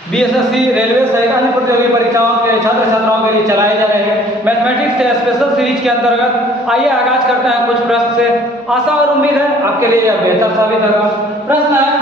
BSSC, railway सहित अन्य प्रतियोगी परीक्षाओं के छात्र छात्राओं के लिए चलाए जा रहे हैं मैथमेटिक्स के स्पेशल सीरीज के अंतर्गत आइए आगाज करते हैं कुछ प्रश्न से। आशा और उम्मीद है आपके लिए यह बेहतर साबित होगा। प्रश्न है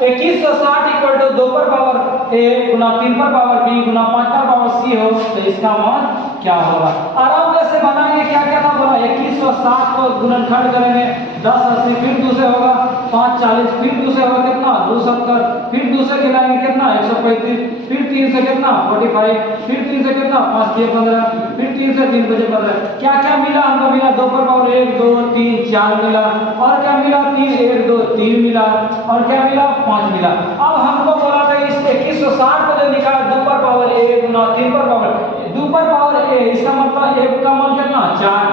2160 इक्वल टू 2 पर पावर a गुना 3 पर पावर b गुना 5 पर पावर c हो तो इसका मान क्या होगा। आराम से बनाएंगे। क्या क्या था बोला 2160 को गुणनखंड करेंगे 10 80 फिर दूसरे होगा 5 40 फिर दूसरे होगा कितना 270 फिर दूसरे गिनाएंगे कितना 135 फिर 3 से कितना 45 फिर 3 से कितना 5 6 15 फिर 3 से 3 बजे 15। क्या क्या मिला हमको मिला 2 पर पावर 1 2 3 4 मिला और क्या मिला 3 1 2 3 मिला और क्या मिला 5 मिला। अब हमको बोला था इस 2160 को जो निकाला 2 पर पावर a गुना 3 पर पावर 2 पर पावर a इसका मतलब a का मान कितना 4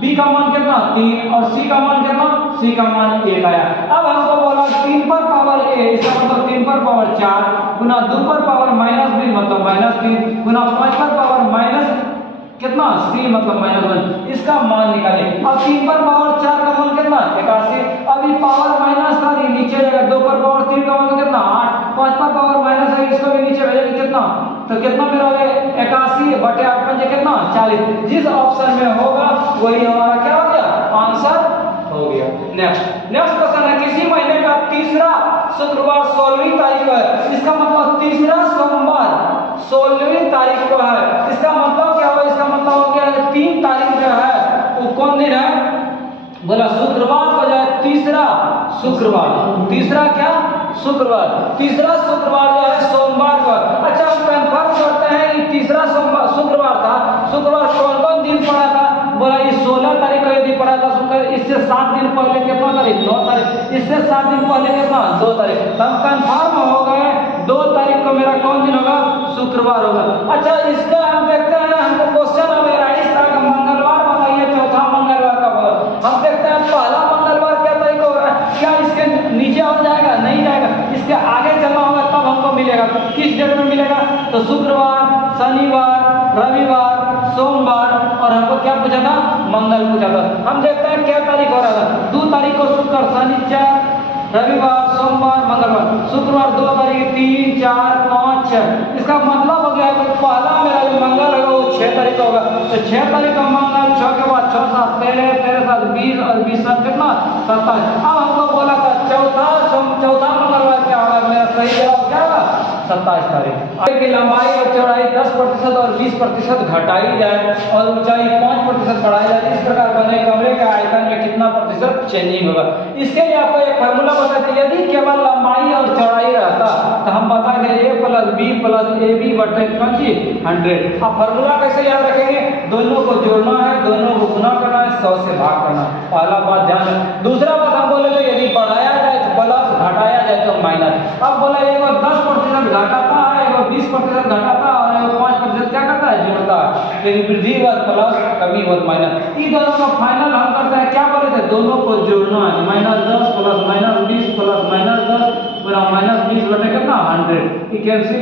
b का मान कितना 3 और c का मान कितना c का मान 1 आया। अब हमको बोला 3 पर पावर a इसका मतलब 3 पर पावर 4 गुना 2 पर पावर -b मतलब -3 गुना 5 पर पावर माइनस कितना c मतलब -1 इसका मान निकालिए। अब 3 पर पावर 4 का मान कितना 81 अभी पावर माइनस था नीचे जाएगा 2 पर पावर 3 का मान कितना 8 5 पर पावर माइनस है इसको भी नीचे भेजेंगे कितना तो कितना मेरा 81 बटे 8 पंजे कितना 40। जिस ऑप्शन में होगा वही हमारा क्या हो गया आंसर हो गया। नेक्स्ट क्वेश्चन है किसी महीने का तीसरा शुक्रवार 16वीं तारीख को है इसका मतलब तीसरा सोमवार 16वीं तारीख को है इसका मतलब क्या होगा इसका मतलब हो गया 3 तारीख जो है वो कौन दिन है बोला शुक्रवार को जाए तीसरा शुक्रवार तीसरा क्या शुक्रवार तीसरा शुक्रवार जो है सोमवार को। अच्छा हम कंफर्म करते हैं कि तीसरा सोमवार शुक्रवार था शुक्रवार कौन कौन दिन पड़ा था बोला ये 16 तारीख को यदि पड़ा था शुक्र इससे 7 दिन पहले कितना तारीख 9 तारीख इससे 7 दिन पहले कितना 2 तारीख तब कंफर्म हो गए 2 तारीख को मेरा कौन दिन होगा शुक्रवार होगा। अच्छा इसका हम देखते हैं हमको क्वेश्चन अगर इस तरह का मंगलवार बताइए चौथा मंगलवार का होगा हम देखते हैं पहला मंगलवार क्या तारीख हो रहा है क्या इसके नीचे हो जाएगा नहीं जाएगा इसके आगे चलना होगा तब हमको मिलेगा। तो किस डेट में मिलेगा तो शुक्रवार शनिवार रविवार सोमवार और हमको क्या पूछा था मंगल पूछा था। हम देखते हैं क्या तारीख हो रहा था 2 तारीख को शुक्र शनिवार रविवार सोमवार मंगलवार शुक्रवार 2 तारीख 3 4 5 6 इसका मतलब हो गया कि पहला मेरा जो मंगल होगा वो 6 तारीख होगा तो 6 तारीख का मंगल 6 के बाद 6 7 13 13 7 20 और 20 7 कितना 27। अब हमको बोला था चौथा मंगलवार क्या होगा मेरा सही जवाब क्या होगा 27 तारीख। की लंबाई और चौड़ाई 10% और 20% घटाई जाए और ऊंचाई 5% बढ़ाई जाए इस प्रकार बने कमरे के आयतन में कितना प्रतिशत चेंजिंग होगा। इसके लिए आपको एक फार्मूला बताते हैं यदि केवल लंबाई और चौड़ाई रहता तो हम बताएंगे a + b + ab बटे 100। अब फार्मूला कैसे याद रखेंगे दोनों को जोड़ना है दोनों को गुना करना है 100 से भाग करना पहला बात ध्यान रखना। दूसरा बात हम बोले तो यदि बढ़ाया जाए तो प्लस घटाया जाए तो माइनस। अब बोला एगो 10% घटाता है एगो 20% घटाता है और एगो 5% क्या करता है जोड़ता है तो वृद्धि बात प्लस कमी बात माइनस। इन दोनों का फाइनल हम करते हैं क्या बोले थे दोनों को जोड़ना है -10 + -20 + -10 पूरा -20 बटे कितना 100 ये कैंसिल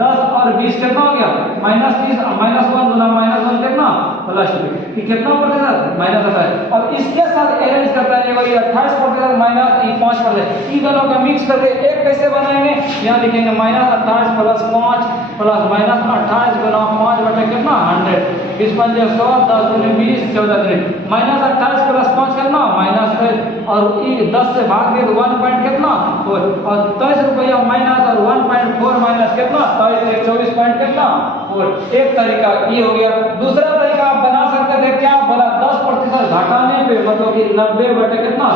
10 और 20 कितना हो गया -30 -1 गुना -1 कितना +2 ये कितना प्रतिशत -28। अब इसके साथ अरेंज करता है ये 28% माइनस ये 5% इन दोनों का मिक्स करके एक कैसे बनाएंगे यहाँ लिखेंगे -28 + 5 + -28 गुना 5 बटे कितना 100 20 पंजे 100 10 दूनी 20 14 दूनी -28 + 5 कितना -10 और ये 10 से भाग दिए तो 1 पॉइंट कितना 4 और 23 रुपया माइनस और 1.4 माइनस कितना 24 पॉइंट कितना 4। एक तरीका ये हो गया। दूसरा तरीका आप बना सकते थे क्या बोला 10% घटाने पे मतलब कि 90 बटे कितना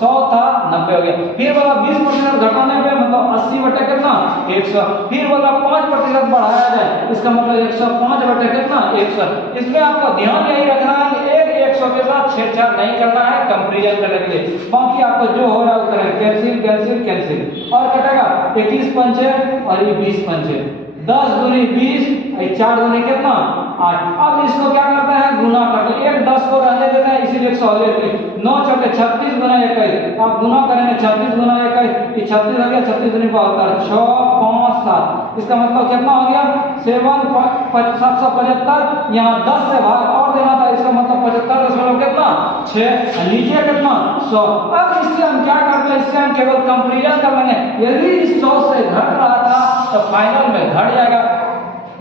100 था 90 हो गया। फिर बोला 20% घटाने पे मतलब 80 बटे कितना 100। फिर बोला 5% बढ़ाया जाए इसका मतलब 105 बटे कितना 100। इसमें आपको ध्यान यही रखना है कि एक 100 के साथ छेड़छाड़ नहीं करना है कंपैरिजन करने के लिए बाकी आपको जो हो रहा है वो करें कैंसिल और कटेगा 21 पंचे और ये 20 पंचे 10 दूनी 20 4 दूनी कितना 8। अब इसको क्या करते हैं गुना करते हैं एक 10 को रहने देते हैं इसीलिए 100 लेते हैं 9 चौके 36 गुना 21 आप गुना करेंगे 36 गुना 21 ये 36 हो गया 36 दूनी 72 6 5 7 इसका मतलब कितना हो गया 775 यहाँ 10 से भाग और देना था इसका मतलब 75 कितना 6 नीचे कितना 100। अब इससे हम क्या करते मतलब इससे हम केवल कंपेरिजन कर लेंगे। यदि 100 से घट रहा था तो फाइनल में घट जाएगा,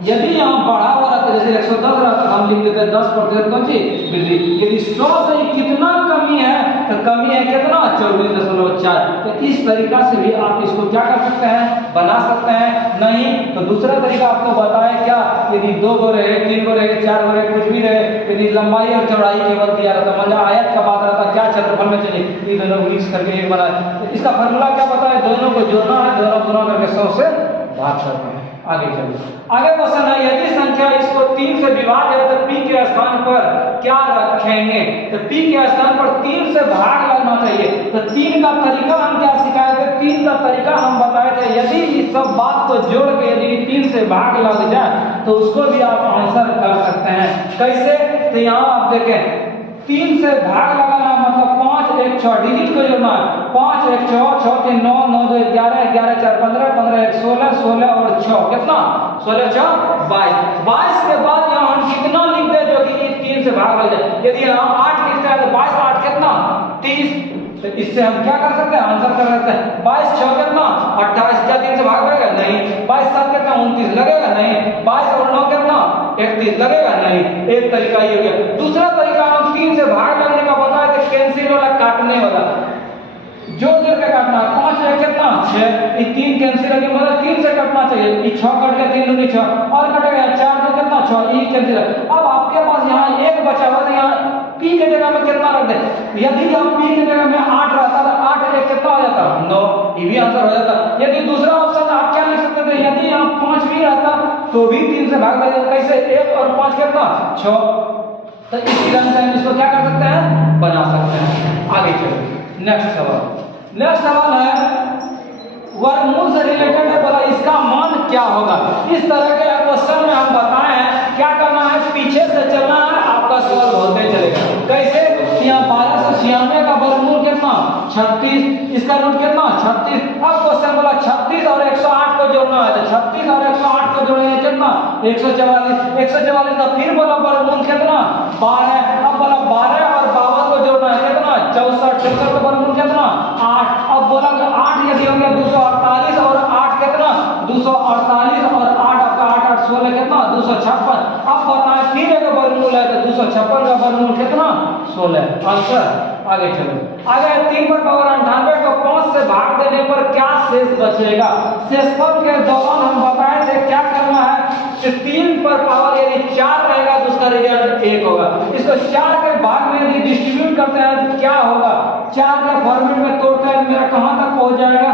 यदि यहाँ बढ़ा हुआ रहता जैसे 110 रहा तो हम लिख देते हैं 10% कौन सी वृद्धि। यदि 100 से कितना कमी है तो कमी है कितना 24.4। तो इस तरीका से भी आप इसको क्या कर सकते हैं, बना सकते हैं। नहीं तो दूसरा तरीका आपको बताया क्या, यदि 2 गो रहे, 3 गो रहे, 4 गो रहे, कुछ भी रहे, यदि लंबाई और चौड़ाई केवल दिया रहता, मतलब आयत का बात रहता, क्या क्षेत्रफल में चलिए ये दोनों मिक्स करके एक बना। तो इसका फॉर्मूला क्या बताया, दोनों को जोड़ना है, दोनों गुना करके 100 से भाग करते हैं। आगे चलिए, आगे क्वेश्चन है, यदि संख्या इसको 3 से विभाज्य है तो p के स्थान पर क्या रखेंगे। तो p के स्थान पर 3 से भाग लगना चाहिए। तो 3 का तरीका हम क्या सिखाए थे, 3 का तरीका हम बताए थे। यदि इस सब बात को जोड़ के यदि 3 से भाग लग जाए तो उसको भी आप आंसर कर सकते हैं। कैसे, तो यहाँ आप देखें 3 से भाग लगाना मतलब 5 1 6 डिजिट को जोड़ना है, 5 1 6 6 3 9 9 2 11 11 4 15 15 1 16 16 और 6 कितना 16 6 22 22 के बाद यहाँ हम कितना लिख दे जो कि 3 से भाग लग जाए। यदि हम 8 लिखते हैं तो 22 8 कितना 30। तो इससे हम क्या कर सकते हैं, आंसर कर सकते हैं। 22 6 कितना 28, क्या 3 से भाग लगेगा नहीं। 22 7 कितना 29 लगेगा नहीं। 22 और 9 कितना 31 लगेगा नहीं। एक तरीका ये हो गया। दूसरा तरीका हम 3 से भाग लगने का बताया था, कैंसिल वाला, काटने वाला, जोड़ जोड़ के काटना। 5 है कितना 6, ये 3 कैंसिल है मतलब 3 से कटना चाहिए। ये 6 कट गया 3 दूनी 6 और कटेगा 4 तो कितना 6, ये कैंसिल है। अब आपके पास यहाँ 1 बचा हुआ तो यहाँ p के जगह में कितना रख दे। यदि हम p के जगह में 8 रहता तो 8 1 कितना हो जाता 9, ये भी आंसर हो जाता। यदि दूसरा ऑप्शन आप क्या लिख सकते थे, यदि यहाँ 5 भी रहता तो भी 3 से भाग लगेगा। कैसे, 1 और 5 कितना 6। तो इस विधान से हम इसको क्या कर सकते हैं, बना सकते हैं। आगे चलिए नेक्स्ट सवाल है वर्गमूल से रिलेटेड है, बोला इसका मान क्या होगा। इस तरह के क्वेश्चन में हम बताए हैं क्या करना है, पीछे से चलना है, आपका सॉल्व होते चलेगा। कैसे, यहाँ 1296 का वर्गमूल कितना 36, इसका रूट कितना 36। अब क्वेश्चन बोला 36 और 108 को जोड़ना है, तो 36 और 108 को जोड़ेंगे कितना 144। 144 का फिर बोला वर्गमूल कितना 12। अब बोला 12 और 52 को जोड़ना है कितना 64। 64 का वर्गमूल कितना 8। अब बोला 8 यदि हो गया 248 और 8 कितना 248 और 8 आपका 8 8 16 कितना 256। अब बताएं फिर एक वर्गमूल है तो 256 का वर्गमूल कितना 16। आंसर। आगे चलो, आगे 3 पर पावर 98 को 5 से भाग देने पर क्या शेष बचेगा। शेषफल के दौरान हम बताए थे क्या करना है कि 3 पर पावर यदि 4 रहेगा तो उसका रिजल्ट 1 होगा। इसको 4 के भाग में यदि डिस्ट्रीब्यूट करते हैं तो क्या होगा, 4 के फॉर्मेट में तोड़ते हैं मेरा कहां तक पहुंच जाएगा,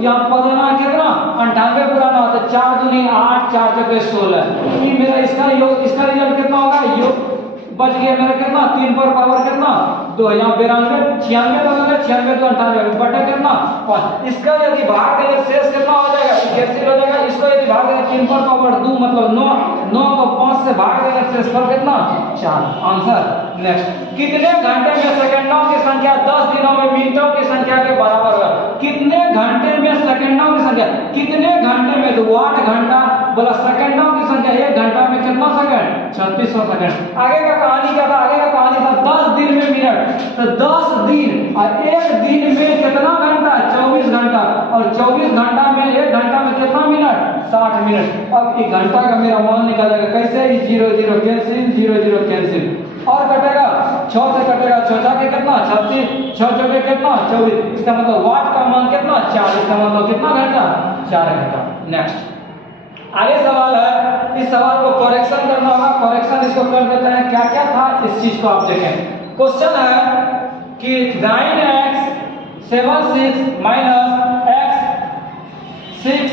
यहाँ पदना कितना 98 पुराना होता है 4 दूनी 8 4 चौके 16। ये मेरा इसका योग, इसका रिजल्ट कितना होगा, योग बच गया मेरा कितना 3 पर पावर कितना 2, यहाँ 92 96 तो 96 तो 98 बटे कितना 5। इसका यदि भाग देंगे शेष कितना हो जाएगा, कैंसिल हो जाएगा। इसको यदि भाग देंगे 3 पर पावर 2 मतलब 9, 9 को 5 से भाग देंगे शेषफल कितना 4। आंसर। नेक्स्ट, कितने घंटे में सेकंडों की संख्या 10 दिनों में मिनटों की संख्या के बराबर होगा। कितने घंटे में सेकंडों की संख्या, कितने घंटे में तो वाट घंटा, बोला सेकंडों की संख्या 1 घंटा में कितना सेकंड 3600 सेकंड। आगे का कहानी क्या था, आगे का कहानी था 10 दिन में मिनट, तो 10 दिन और 1 दिन में कितना घंटा 24 घंटा और 24 घंटा में 1 घंटा में कितना मिनट 60 मिनट। अब ये घंटा का मेरा मान निकालेगा कैसे, 0 0 कैंसिल 0 0 कैंसिल और कटेगा 6 से कटेगा 6 के कितना 36 6 चौके कितना 24। इसका मतलब वाट का मान कितना 4, इसका मतलब कितना घंटा 4 घंटा। नेक्स्ट आगे सवाल है, इस सवाल को करेक्शन करना होगा। करेक्शन इसको कर देते हैं, क्या क्या था इस चीज को आप देखें। क्वेश्चन है कि 9x 7 6 माइनस x 6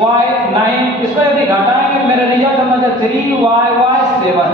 y 9, इसको यदि घटाएंगे मेरे रिजल्ट में 3y 7।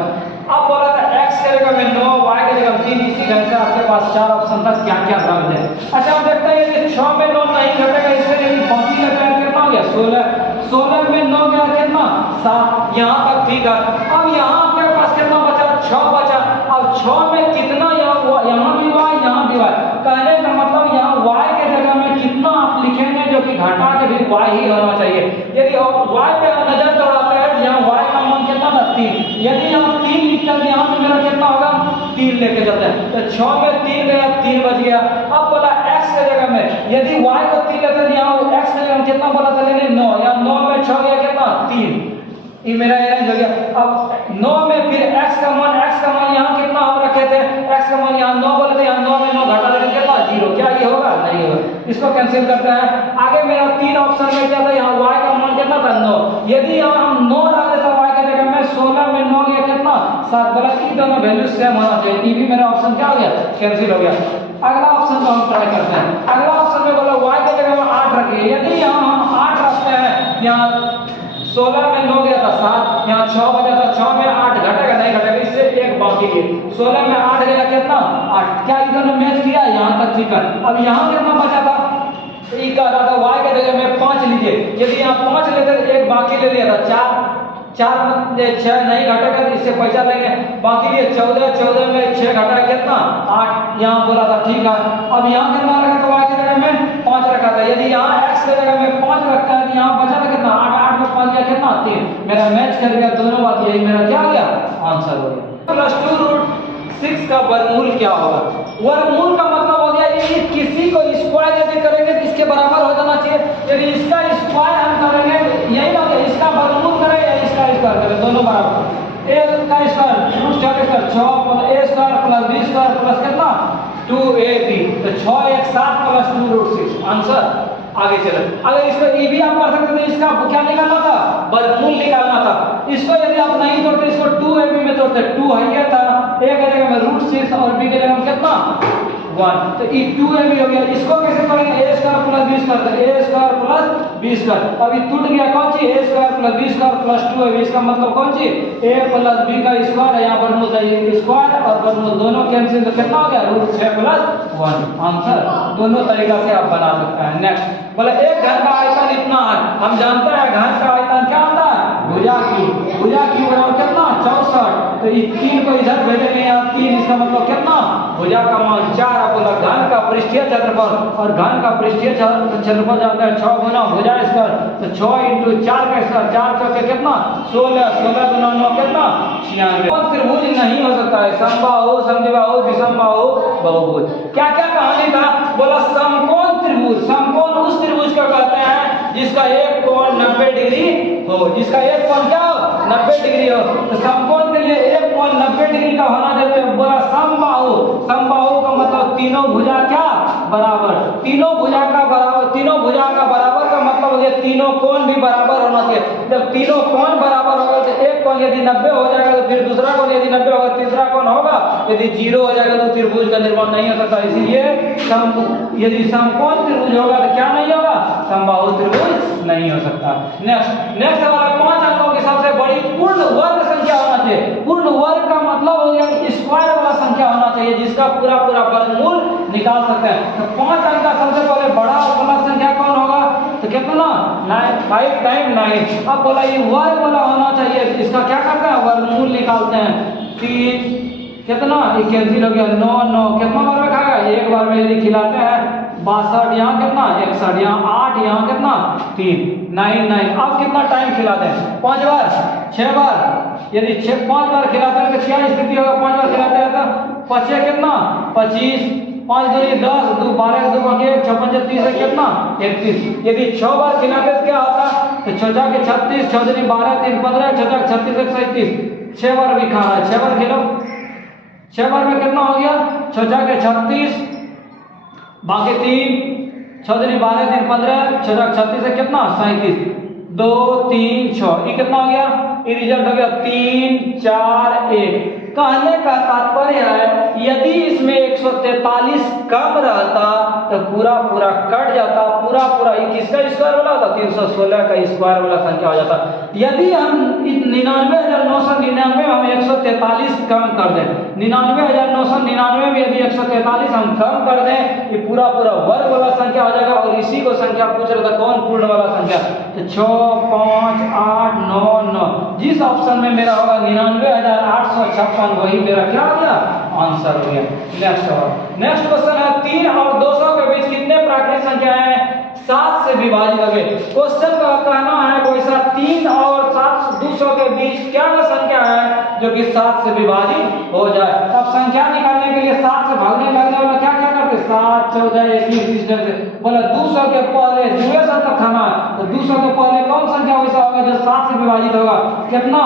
अब बोला था x के जगह में 9, y के जगह 3, इसी ढंग से आपके पास 4 ऑप्शन था क्या क्या रख दे। अच्छा हम देखते हैं यदि 6 में 9 नहीं घटेगा, इससे यदि बाकी का कितना हो गया 16, 16 में 9 गया कितना 7, यहाँ तक ठीक है। अब यहाँ आपके पास कितना बचा 6 बचा। अब 6 में कितना यहाँ भी y यहाँ भी y, कहने का मतलब यहाँ y के जगह में कितना आप लिखेंगे जो कि घटा के भी y ही होना चाहिए। यदि y पे हम नजर दौड़ाते हैं तो यहाँ y का मान कितना था 3, यदि यहाँ 3 लिखते हैं तो यहाँ पे मेरा कितना होगा 3 लेके चलते हैं, तो 6 में 3 गया 3 बच गया। अब बोला x के जगह में यदि y को 3 लेते हैं, यहाँ x में हम कितना बोला था लेने 9, यहाँ 9 में 6 गया कितना 3, ये मेरा अरेंज हो गया। अब 9 में फिर x का मान यहाँ कितना हम रखे थे, x का मान यहाँ 9 बोले थे, यहाँ 9 में 9 घटा देंगे कितना 0, क्या ये होगा, नहीं होगा, इसको कैंसिल करते हैं। आगे मेरा 3 ऑप्शन में क्या था, यहाँ y का मान कितना था 9, यदि यहाँ हम 9 डाल देता y के जगह में 16 में 9 गया कितना 7, बोला कि दोनों वैल्यू सेम होना चाहिए, ये भी मेरा ऑप्शन क्या हो गया, कैंसिल हो गया। अगला ऑप्शन को हम ट्राई करते हैं। अगला ऑप्शन में बोला y के जगह में 8 रखिए, यदि यहाँ हम 8 रखते हैं, यहाँ 16 में 9 गया था 7, यहाँ 6 बचा था, 6 में 8 घटेगा नहीं घटेगा, इससे एक बाकी है, 16 में 8 गया कितना 8, क्या इधर मैच किया, यहाँ तक ठीक है। अब यहाँ कितना बचा था, ये कह रहा था y के जगह में 5 लीजिए, यदि यहाँ 5 लेते तो एक बाकी ले लिया था 4 में 6 नहीं घटेगा तो इससे पैसा लेंगे, बाकी लिए 14 में 6 घटा कितना 8, यहाँ बोला था ठीक है। अब यहाँ कितना रखा था, y के जगह में 5 रखा था, यदि यहाँ x के जगह में 5 रखता है तो यहाँ बचा था कितना 8 में 5 गया कितना 3, मेरा मैच कर गया दोनों बात, यही मेरा क्या हो गया आंसर हो गया। +2√6 का वर्गमूल क्या होगा, वर्गमूल का मतलब हो गया ये किसी को स्क्वायर यदि करेंगे तो इसके बराबर हो जाना चाहिए, यदि इसका स्क्वायर हम करेंगे यही ना, इसका वर्गमूल करें या इसका स्क्वायर करें, दोनों बराबर, a का स्क्वायर रूट 4 का 6 a square plus b square plus कितना 2ab, तो 6 1 7 प्लस 2√6 आंसर। आगे चले, अगर इसको ये भी आप कर सकते थे, इसका क्या निकालना था, वर्गमूल निकालना था, इसको यदि आप नहीं तोड़ते, इसको 2ab में तोड़ते, 2 है क्या था, a के जगह में √6 और b के जगह में कितना 1, तो ये 2ab हो गया। इसको कैसे करेंगे, a square plus b square, a square plus b square, अभी टूट गया कौन सी, a square plus b square plus 2ab, इसका मतलब कौन सी a प्लस b का स्क्वायर है, यहाँ वर्गमूल था, ये स्क्वायर और वर्गमूल दोनों कैंसिल, तो कितना हो गया √6 प्लस 1 आंसर। दोनों तरीका से आप बना सकते हैं। नेक्स्ट बोले एक घर का आयतन इतना है, हम जानते हैं घर का आयतन क्या होता है, भुजा की बराबर कितना 64, तो ये 3 को इधर भेजेंगे, यहाँ 3, इसका मतलब कितना भुजा का मान 4, आप बोला घन का पृष्ठीय क्षेत्रफल, और घन का पृष्ठीय क्षेत्रफल जानते हैं 6 गुना भुजा स्क्वायर, तो 6 इंटू 4 का स्क्वायर, 4 चौके कितना 16, 16 गुना 9 कितना 96। त्रिभुज नहीं हो सकता है, समबाहु समद्विबाहु विषमबाहु बहुभुज, क्या क्या कहानी था, बोला समकोण त्रिभुज, समकोण उस त्रिभुज को कहते हैं जिसका एक कोण 90 डिग्री हो, जिसका एक कोण क्या हो 90 डिग्री हो, तो समकोण के लिए एक कोण 90 डिग्री का होना चाहिए। बोला समबाहु, समबाहु का मतलब तीनों भुजा क्या बराबर, तीनों भुजा का बराबर का मतलब हो गया तीनों कोण भी बराबर होना चाहिए। जब तीनों कोण बराबर होगा तो एक कोण यदि 90 हो जाएगा तो फिर दूसरा कोण यदि 90 होगा तीसरा कोण होगा, यदि 0 हो जाएगा तो त्रिभुज का निर्माण नहीं हो सकता। इसीलिए यदि समकोण त्रिभुज होगा तो क्या नहीं होगा, समबाहु त्रिभुज नहीं हो सकता। नेक्स्ट हमारा 5 अंकों की सबसे बड़ी पूर्ण वर्ग संख्या होना चाहिए। पूर्ण वर्ग का मतलब हो गया स्क्वायर वाला संख्या होना चाहिए जिसका पूरा वर्गमूल निकाल सकते हैं। तो 5 अंक का सबसे पहले बड़ा वाला संख्या कौन होगा, तो कितना 5 टाइम 9। अब बोला ये वर्ग वाला होना चाहिए, इसका क्या करते हैं वर्गमूल निकालते हैं। 3 कितना ये कैंसिल हो गया, 9 कितना बार में खाएगा, एक बार में यदि खिलाते हैं 62, यहाँ कितना 61, यहाँ 8, यहाँ कितना 3 9 अब कितना टाइम खिलाते हैं 5 बार 6 बार, यदि 5 बार खिलाते हैं तो क्या स्थिति होगा, 5 बार खिलाते हैं तो 5 कितना 25, 5 दूनी 10, 2 12, 2 1 6 5 30 है कितना 31। यदि 6 बार खिलाते तो क्या होता, तो 6 के 36, 6 दूनी 12, 3 15, 6 के 36 37, 6 बार भी खाना है, 6 बार खिलाओ, 6 बार में कितना हो गया 6 के 36, बाकी 3, 6 दूनी 12, 3 15, 6 के 36 है कितना 37, 2 3 6, ये कितना हो गया, ये रिजल्ट हो गया 3 4 1। कहने का तात्पर्य है यदि इसमें 143 कम रहता तो पूरा कट जाता, पूरा किसका स्क्वायर वाला होता 316 का स्क्वायर वाला संख्या हो जाता। यदि हम 99,999 हम 143 कम कर दें, 99,999 में यदि 143 हम कम कर दें, ये पूरा वर्ग वाला संख्या हो जाएगा। और इसी को संख्या पूछ रहा था कौन पूर्ण वाला संख्या, तो 6 5 8 9 9, जिस ऑप्शन में मेरा होगा 99,856 वही मेरा क्या हो गया आंसर हो गया। नेक्स्ट क्वेश्चन है 3 और 200 के बीच कितने प्राकृतिक संख्याएं हैं 7 से विभाजित हो गए। क्वेश्चन का कहना है कोई सा 3 और 200 के बीच क्या वो संख्या है जो कि 7 से विभाजित हो जाए। अब संख्या निकालने के लिए 7 से भागने लगने वाला क्या करते 7, 14, 21 इस तरह से। बोला 200 के पहले जुए से तक खाना है, तो 200 के पहले कौन संख्या वैसा होगा जो 7 से विभाजित होगा? कितना?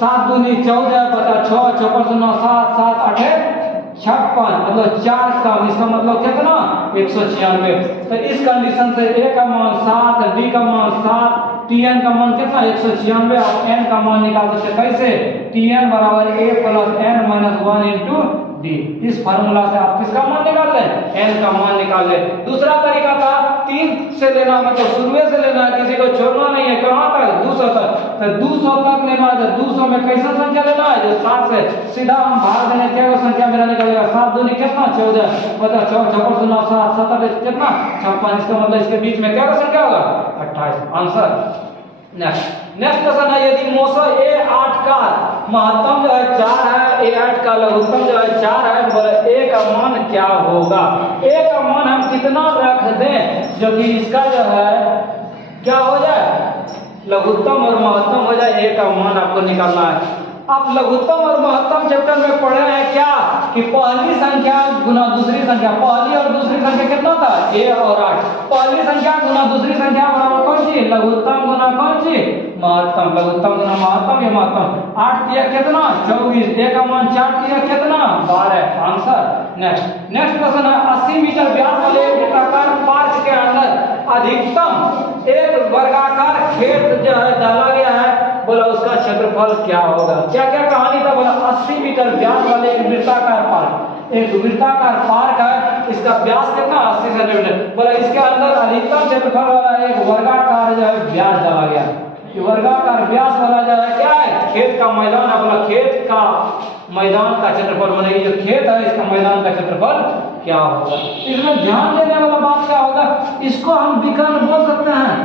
7 दूनी 14 बटा 6, 6 पर 9, 7, 7 8 56, मतलब 4 कम, इसका मतलब कितना? 196। तो इस कंडीशन से a का मान 7, d का मान 7, tn का मान कितना? 196 और n का मान निकाल सकते कैसे? tn बराबर a plus n minus 1 into D. इस फार्मूला से आप किसका मान निकाल लें? n का मान निकाल लें। दूसरा तरीका था 3 से लेना, मतलब शुरू से लेना है, किसी को छोड़ना नहीं है। कहां तक? 200 तक। तो 200 तक लेना है, तो 200 में कैसा संख्या लेना है? जो 7 से सीधा हम भाग देने, क्या संख्या मेरा निकलेगा? 7 दूनी कितना? 14 बता 6, 6 पर 9, 7, 7 कितना? 56। इसका मतलब इसके बीच में क्या संख्या होगा? 28। आंसर। नेक्स्ट क्वेश्चन है, यदि मौसम A8 का महत्तम जो है 4 है, A8 का लघुत्तम जो है 4 है, बोले A का मान क्या होगा? A का मान हम कितना रख दें जो कि इसका जो है क्या हो जाए? लघुत्तम और महत्तम हो जाए। A का मान आपको निकालना है। आप लघुत्तम और महत्तम चैप्टर में पढ़े हैं क्या कि पहली संख्या गुना दूसरी संख्या, पहली और दूसरी संख्या कितना था? A और 8। पहली संख्या गुना दूसरी संख्या बराबर कौन सी? लघुत्तम गुना कौन सी? महत्तम। लघुत्तम गुना महत्तम, ये महत्तम। 8 किया कितना? 24। A का मान 4 किया कितना? 12। आंसर। नेक्स्ट क्वेश्चन है, 80 मीटर व्यास वाले एक वृत्ताकार पार्क के अंदर अधिकतम एक वर्गाकार खेत जो है डाला गया है, बोला उसका क्षेत्रफल क्या होगा? क्या क्या कहानी था? बोला 80 मीटर व्यास वाले एक वृत्ताकार पार्क, एक वृत्ताकार पार्क है, इसका व्यास कितना? 80 सेंटीमीटर। बोला इसके अंदर अधिकतम क्षेत्रफल वाला एक वर्गाकार जो है व्यास डाला गया। ये वर्गाकार व्यास वाला जो है क्या है? खेत का मैदान है। बोला खेत का मैदान का क्षेत्रफल, माने जो खेत है इसका मैदान का क्षेत्रफल क्या होगा? इसमें ध्यान देने वाला बात क्या होगा? इसको हम विकर्ण बोल सकते हैं,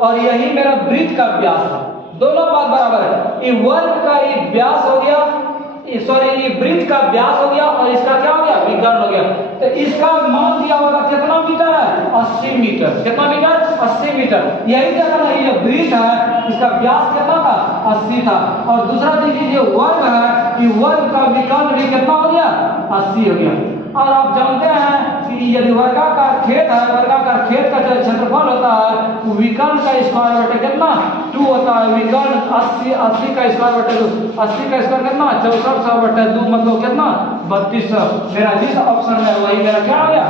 और यही मेरा वृत्त का व्यास है। दोनों बात बराबर है। ये वर्ग का ये व्यास हो गया, सॉरी ये वृत्त का व्यास हो गया, और इसका क्या हो गया? विकर्ण हो गया। तो इसका मान दिया होगा कितना मीटर है? 80 मीटर। कितना मीटर? 80 मीटर। यही देखना, ये वृत्त है इसका व्यास कितना था? 80 था। और दूसरा चीज ये वर्ग है, ये वर्ग का विकर्ण भी कितना हो गया? 80 हो गया। और आप जानते हैं कि यदि वर्गाकार खेत है, वर्गाकार खेत का जो क्षेत्रफल होता है वो विकर्ण का स्क्वायर बटे कितना? 2 होता है। विकर्ण 80 का स्क्वायर बटे 2, 80 का स्क्वायर कितना? 6400 बटे 2, मतलब कितना? 3200। मेरा जिस ऑप्शन में वही मेरा क्या हो गया?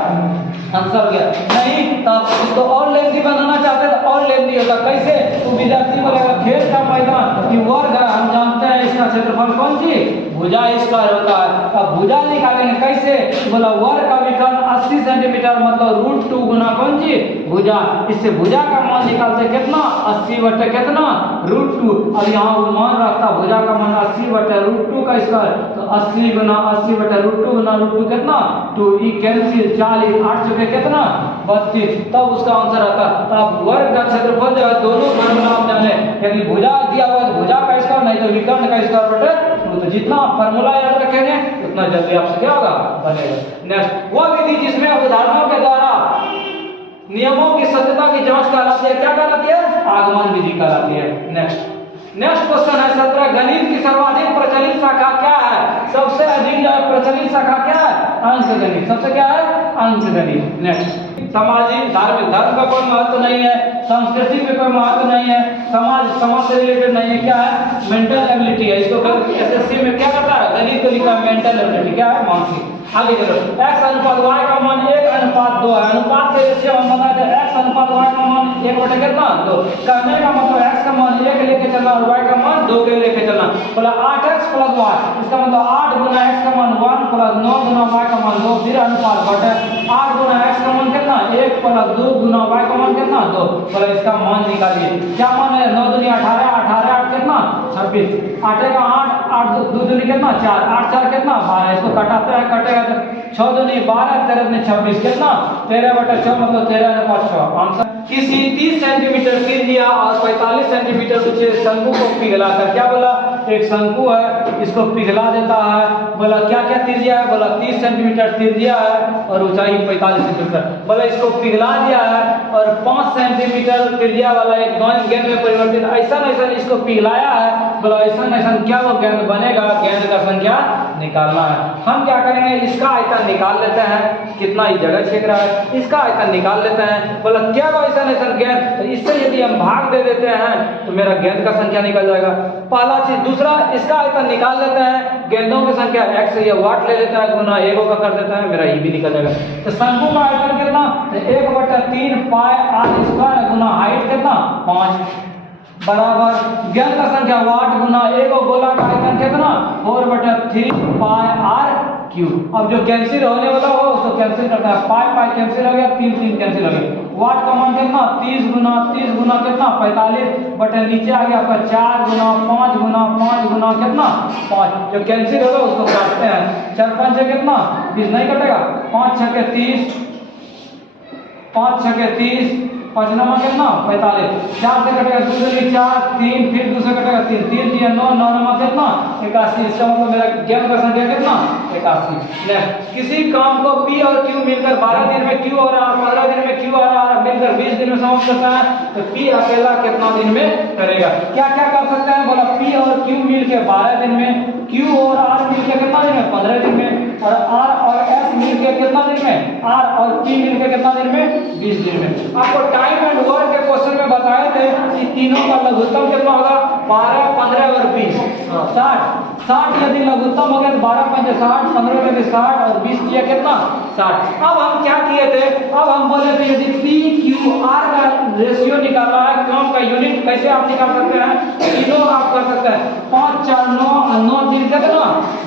आंसर हो गया। नहीं तो आप इसको और लेंथी बनाना चाहते हैं तो और लेंथी होगा। कैसे? तो विद्यार्थी बोलेगा खेत का मैदान ये वर्ग है, हम जानते हैं इसका क्षेत्रफल कौन सी? भुजा स्क्वायर होता है। अब भुजा निकालेंगे कैसे? बोला वर्ग का विकर्ण 80 सेंटीमीटर, मतलब √2 गुना कौन सी? भुजा। इससे भुजा का मान निकालते कितना? 80 बटे कितना? √2। अब यहाँ मान रखता भुजा का मान 80 बटे √2 का स्क्वायर, तो 80 गुना 80 बटे √2 गुना √2 कितना? 2। ई कैंसिल 40, 8 चुके कितना? 32। तब उसका आंसर आता। अब वर्ग का क्षेत्रफल जो है दोनों फार्मूला आप जाने, यदि भुजा दिया हुआ है भुजा का स्क्वायर, नहीं तो विकर्ण का स्क्वायर बटे 2। तो जितना आप फार्मूला याद रखेंगे उतना जल्दी आपसे क्या होगा? बनेगा। नेक्स्ट वह विधि जिसमें उदाहरणों के द्वारा नियमों की सत्यता की जांच कहलाती है, क्या कहलाती है? आगमन विधि कहलाती है। नेक्स्ट क्वेश्चन है 17, गणित की सर्वाधिक प्रचलित शाखा क्या है? सबसे अधिक जो प्रचलित शाखा क्या है? अंकगणित। सबसे क्या है? अंकगणित। नेक्स्ट सामाजिक धार्मिक, धर्म का कोई महत्व नहीं है, संस्कृति में कोई महत्व नहीं है, समाज से रिलेटेड नहीं है, क्या है? मेंटल एबिलिटी है। इसको एसएससी में क्या करता है? गणित को लिखा है मेंटल एबिलिटी, क्या है? मानसिक। आगे चलो, x अनुपात y का मान 1:2 है। अनुपात के रेशियो हम बताते हैं x अनुपात y का मान 1 बटे कितना? 2। कहने का मतलब x का मान 1 लेके चलना और y का मान 2 के लेके चलना। बोला 8x + y, इसका मतलब 8 गुना x का मान 1 प्लस 9 गुना y का मान 2, फिर अनुपात बटे 8 गुना x का मान कितना? 1 प्लस 2 गुना y का मान कितना? 2। बोला इसका मान निकालिए। क्या मान है? 9 दूनी 18, 18 8 कितना? 26। 8 का 8, 8 2 दूनी कितना? 4, 8 4 कितना? 12। इसको कटाते हैं, कटेगा तो 6 दूनी 12, 13 दूनी 26 कितना? 13 बटे 6, मतलब 13 अनुपात 6। आंसर किसी 30 सेंटीमीटर त्रिज्या और 45 सेंटीमीटर ऊंचे शंकु को पिघलाकर, क्या बोला, एक शंकु है इसको पिघला देता है। बोला क्या क्या त्रिज्या है, बोला 30 सेंटीमीटर त्रिज्या है और ऊंचाई 45 सेंटीमीटर। बोला इसको पिघला दिया है और 5 सेंटीमीटर त्रिज्या वाला एक गेंद में परिवर्तित ऐसा इसको पिघलाया है। बोला ऐसा क्या वो गेंद बनेगा, गेंद का संख्या निकालना है। हम क्या करेंगे, इसका आयतन निकाल लेते हैं, कितना ही जगह छेक रहा है, इसका आयतन निकाल लेते हैं। बोला क्या वो ऐसा गेंद, तो इससे यदि हम भाग दे देते हैं तो मेरा गेंद का संख्या निकल जाएगा, पहला चीज। दूसरा, इसका आयतन निकाल लेते हैं, गेंदों की संख्या x है, ये वाट ले लेता है, गुना एगो का कर देता है, मेरा ये भी निकल जाएगा। तो शंकु का आयतन कितना, 1/3 पाई r स्क्वायर गुना हाइट कितना 5 बराबर गेंद का संख्या वाट गुना एगो गोला का आयतन कितना 4/3 पाई r क्यूब। अब जो कैंसिल होने वाला हो उसको कैंसिल करता है, पाई कैंसिल हो गया, 3 कैंसिल हो गया। वाट का मान कितना 30 गुना कितना 45 बटे नीचे आ गया 4 गुना 5 गुना 5 गुना कितना 5। जो कैंसिल होगा उसको काटते हैं, 4 5 से कितना 20 नहीं कटेगा, 5 6 के 30, 5 6 के 30, 5 9 कितना 45, 4 से कटेगा 2 से 4 3, फिर 2 से कटेगा 3 3 3 9 9 9 कितना 81। इसका मतलब मेरा गेंद का संख्या कितना 81। नेक्स्ट, किसी काम को P और Q मिलकर 12 दिन में Q और R, 15 दिन में Q और R मिलकर 20 दिन में समाप्त करता है, तो P अकेला कितना दिन में करेगा। क्या क्या कर सकते हैं, बोला P और Q मिलकर 12 दिन में, Q और R मिलकर कितना दिन में 15 दिन में, और R और S मिलकर कितना दिन में, R और P मिलकर कितना दिन में 20 दिन में। आपको टाइम एंड वर्क के क्वेश्चन में बताए थे कि तीनों का लघुत्तम कितना होगा, 12 15 और 20 60 यदि लघुत्तम हो गया तो 12 5 60, 15 में 60 और 20 किया कितना 60। अब हम क्या किए थे, अब हम बोले थे यदि P Q R का रेशियो निकालना है, काम का यूनिट कैसे आप निकाल सकते हैं, तीनों आप कर सकते हैं। 5 4 9 9 3 कितना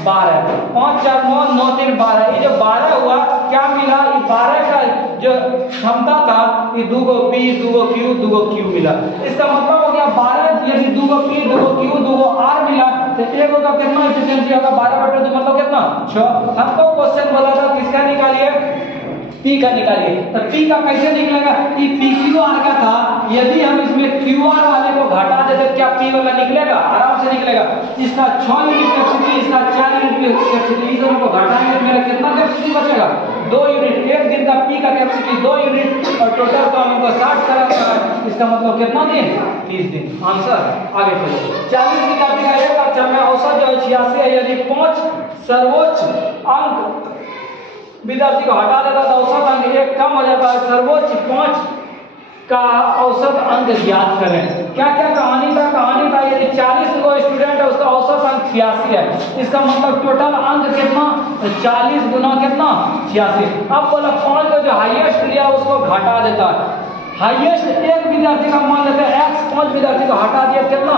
12, 5 4 9 9 3 12। ये जो 12 हुआ क्या मिला, ये 12 का जो क्षमता था ये 2 गो P 2 गो Q 2 गो Q मिला। इसका मतलब हो गया 12 यदि 2 गो P 2 गो Q 2 गो R मिला तो एगो का कितना एफिशिएंसी होगा 12/2 मतलब कितना 6। हमको क्वेश्चन बोला था किसका निकालिए, P का निकालिए। तो P का कैसे निकलेगा, ये PQR का था, यदि हम इसमें QR वाले को घटा देते क्या P वाला निकलेगा, आराम से निकलेगा। इसका 6 यूनिट कैपेसिटी, इसका 4 यूनिट कैपेसिटी, इन दोनों को घटाएंगे तो मेरा कितना कैपेसिटी बचेगा 2 यूनिट। एक दिन का P का कैपेसिटी 2 यूनिट और टोटल काम हमको 60 कराना है, इसका मतलब कितना दिन 30 दिन। आंसर आगे चलो। 40 विद्यार्थी का एक कक्षा में औसत जो है 86 है, यदि 5 सर्वोच्च अंक विद्यार्थी को हटा देता तो औसत अंक 1 कम हो जाता है। सर्वोच्च 5 का औसत अंक ज्ञात करें। क्या क्या कहानी था, यदि 40 को स्टूडेंट है उसका औसत अंक 86 है, इसका मतलब टोटल अंक कितना 40 गुना कितना 86। अब बोला 5 को जो हाईएस्ट लिया उसको घटा देता है, हाईएस्ट एक विद्यार्थी का मान लेते हैं x, 5 विद्यार्थी को हटा दिया कितना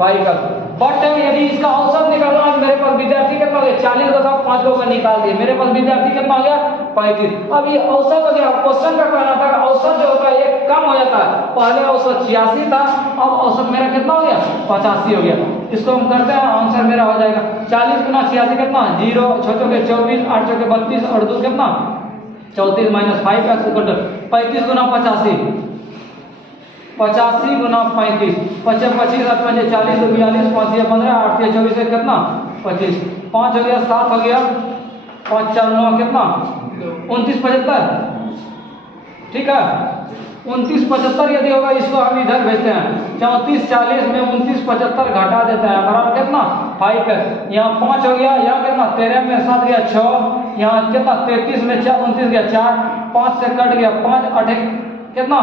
5 का। बट यदि इसका औसत निकालना है, मेरे पास विद्यार्थी कितना हो गया 40 का था, 5 लोगों का निकाल दिए, मेरे पास विद्यार्थी कितना हो गया 35। अब ये औसत हो गया, क्वेश्चन का कहना था औसत जो होता है एक कम हो जाता है, पहले औसत 86 था, अब औसत मेरा कितना हो गया 85 हो गया। इसको हम करते हैं, आंसर मेरा हो जाएगा 40 गुना 86 कितना 0, 6 के 24, 8 के 32 और 2 कितना 34 माइनस 5 का 35 गुना 85, 85 गुना 35, 25 25 8 5 40 42 5 या 15 8 या 24 है कितना 25, 5 हो गया 7 हो गया 5 4 9 कितना 29 75, ठीक है 29 75 यदि होगा इसको हम इधर भेजते हैं, 34 40 में 29 75 घटा देते हैं, बराबर कितना 5 है। यहाँ 5 हो गया, यहाँ कितना 13 में 7 गया 6, यहाँ कितना 33 में 29 गया 4, 5 से कट गया 5 8 कितना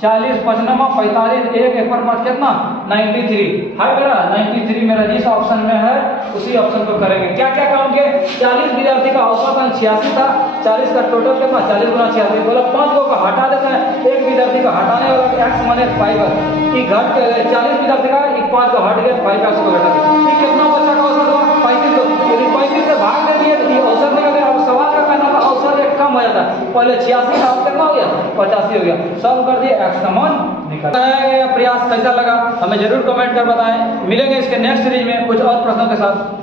40 5 9 45 1 पर 5 कितना 93 है मेरा 93 मेरा जिस ऑप्शन में है उसी ऑप्शन को करेंगे। क्या क्या काम के 40 विद्यार्थी का औसत अंक 86 था, 40 का टोटल कितना 40 गुना 86, बोला 5 को हटा देता है, एक विद्यार्थी को हटाने वाला x माइनस 5 है, घट 40 विद्यार्थी का 5 को हट गया 5 का उसको घटा दिया, कितना बच्चा का औसत हुआ 35 को, यदि 35 से भाग दे दिए तो ये औसत निकल गया। अब सवाल का कहना था औसत एक कम हो जाता है, पहले 86 था कितना हो गया 85 हो गया, सॉल्व कर दिए x का मान निकल आया। प्रयास कैसा लगा हमें जरूर कमेंट कर बताएं। मिलेंगे इसके नेक्स्ट सीरीज में कुछ और प्रश्नों के साथ।